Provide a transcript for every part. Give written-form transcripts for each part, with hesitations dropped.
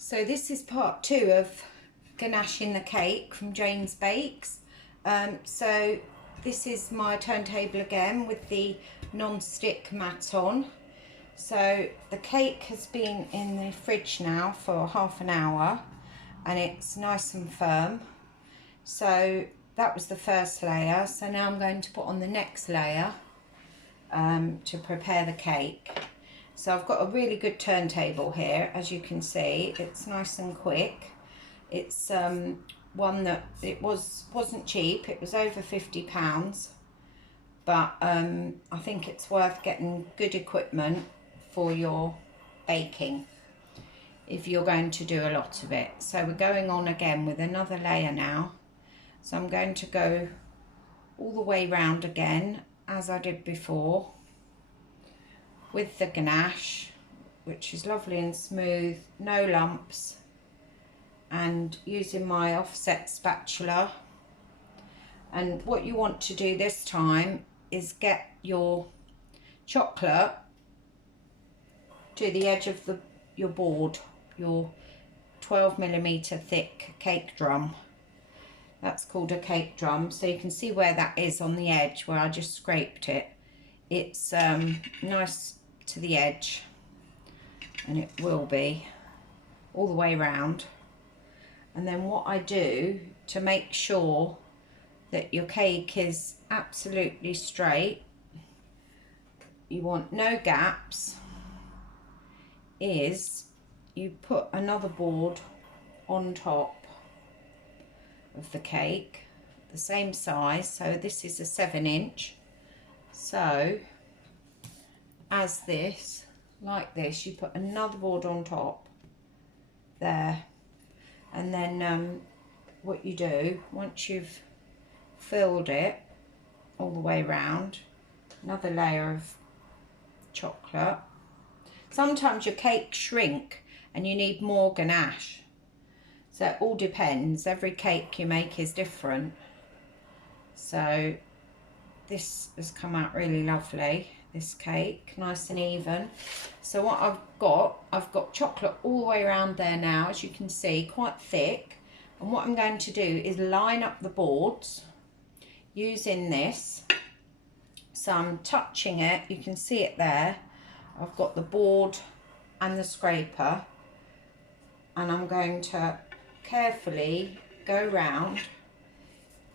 So this is part 2 of ganaching the cake from Jane's Bakes. So this is my turntable again with the non-stick mat on. So the cake has been in the fridge now for half an hour and it's nice and firm. So that was the first layer. So now I'm going to put on the next layer to prepare the cake. So I've got a really good turntable here, as you can see. It's nice and quick. It's one that wasn't cheap. It was over £50, but I think it's worth getting good equipment for your baking if you're going to do a lot of it. So we're going on again with another layer now. So I'm going to go all the way round again as I did before, with the ganache, which is lovely and smooth, no lumps, and using my offset spatula. And what you want to do this time is get your chocolate to the edge of your board, your 12mm thick cake drum. That's called a cake drum. So you can see where that is on the edge where I just scraped it. It's nice to the edge, and it will be all the way round. And then what I do to make sure that your cake is absolutely straight, you want no gaps, is you put another board on top of the cake, the same size. So this is a 7-inch. So as this, like this, you put another board on top there, and then what you do, once you've filled it all the way around, another layer of chocolate. Sometimes your cakes shrink and you need more ganache, so it all depends. Every cake you make is different. So this has come out really lovely, this cake, nice and even. So what I've got chocolate all the way around there now, as you can see, quite thick. And what I'm going to do is line up the boards using this. So I'm touching it, you can see it there. I've got the board and the scraper, and I'm going to carefully go round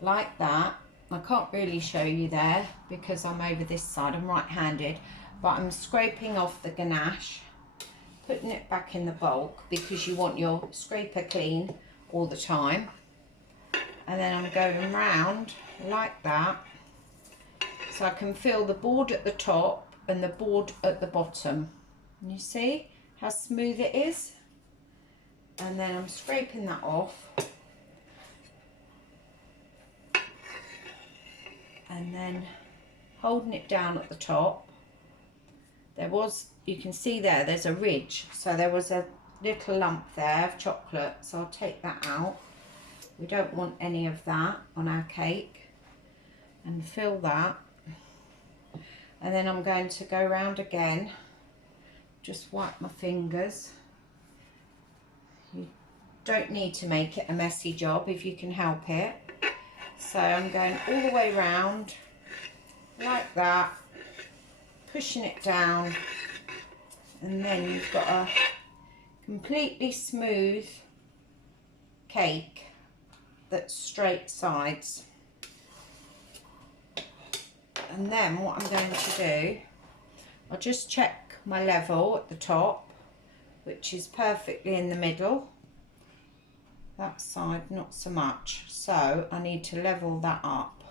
like that. I can't really show you there because I'm over this side, I'm right-handed, but I'm scraping off the ganache, putting it back in the bulk because you want your scraper clean all the time. And then I'm going round like that, so I can feel the board at the top and the board at the bottom. And you see how smooth it is? And then I'm scraping that off. And then holding it down at the top. You can see there's a ridge, so there was a little lump there of chocolate, so I'll take that out. We don't want any of that on our cake. And fill that. And then I'm going to go round again, just wipe my fingers. You don't need to make it a messy job if you can help it. So I'm going all the way round like that, pushing it down, and then you've got a completely smooth cake that's straight sides. And then what I'm going to do, I'll just check my level at the top, which is perfectly in the middle. That side not so much, so I need to level that up.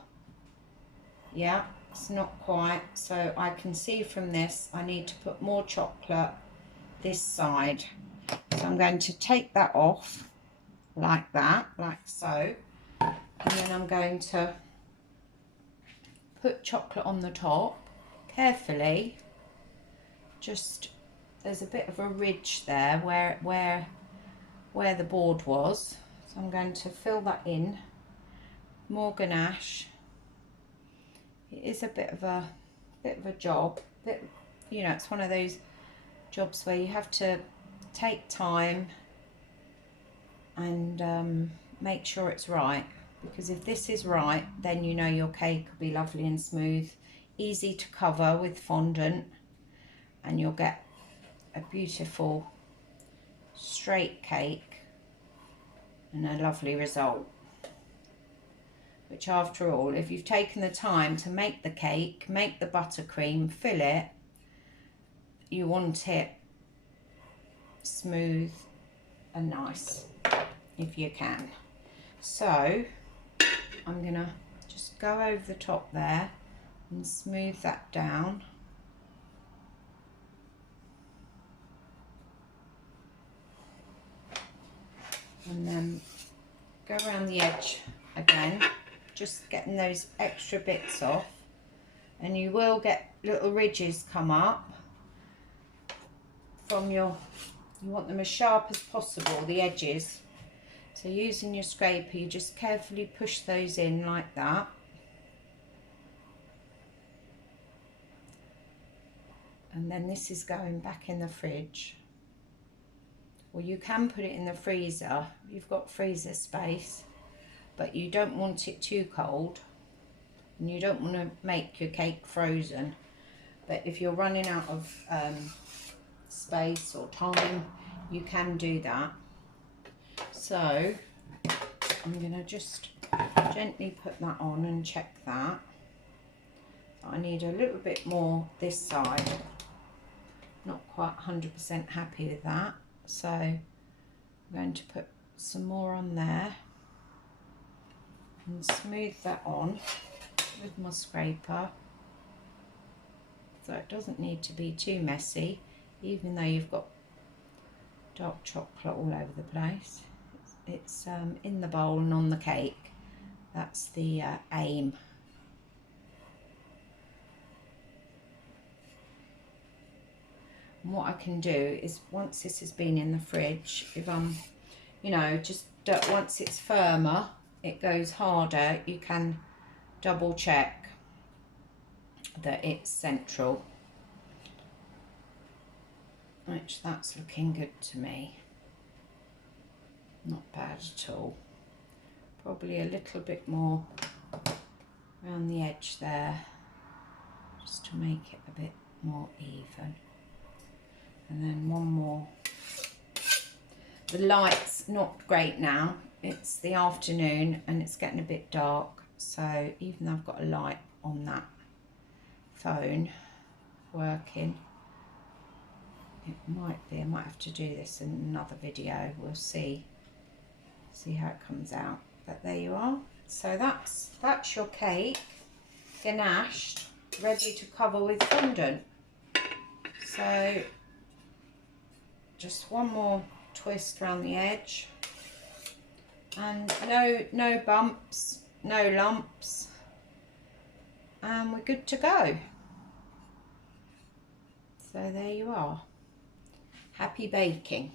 Yeah, it's not quite, so I can see from this I need to put more chocolate this side. So I'm going to take that off like that, like so, and then I'm going to put chocolate on the top carefully. Just, there's a bit of a ridge there where the board was, so I'm going to fill that in. More ganache. It is a bit of a job, you know, it's one of those jobs where you have to take time and make sure it's right, because if this is right, then you know your cake will be lovely and smooth, easy to cover with fondant, and you'll get a beautiful straight cake and a lovely result. Which, after all, if you've taken the time to make the cake, make the buttercream, fill it, you want it smooth and nice if you can. So I'm gonna just go over the top there and smooth that down. And then go around the edge again, just getting those extra bits off, and you will get little ridges come up from your, you want them as sharp as possible, the edges. So using your scraper, you just carefully push those in like that. And then this is going back in the fridge. Well, you can put it in the freezer, you've got freezer space, but you don't want it too cold and you don't want to make your cake frozen. But if you're running out of space or time, you can do that. So I'm going to just gently put that on and check that. I need a little bit more this side. Not quite 100% happy with that. So I'm going to put some more on there and smooth that on with my scraper, so it doesn't need to be too messy, even though you've got dark chocolate all over the place. It's in the bowl and on the cake. That's the aim. And what I can do is, once this has been in the fridge, if I'm, you know, just once it's firmer, it goes harder, you can double check that it's central. Which, that's looking good to me. Not bad at all. Probably a little bit more around the edge there, just to make it a bit more even. And then one more. The light's not great now. It's the afternoon and it's getting a bit dark. So even though I've got a light on that phone working, it might be, I might have to do this in another video. We'll see how it comes out. But there you are. So that's your cake, ganached, ready to cover with fondant. So just one more twist around the edge, and no bumps, no lumps, and we're good to go. So there you are. Happy baking.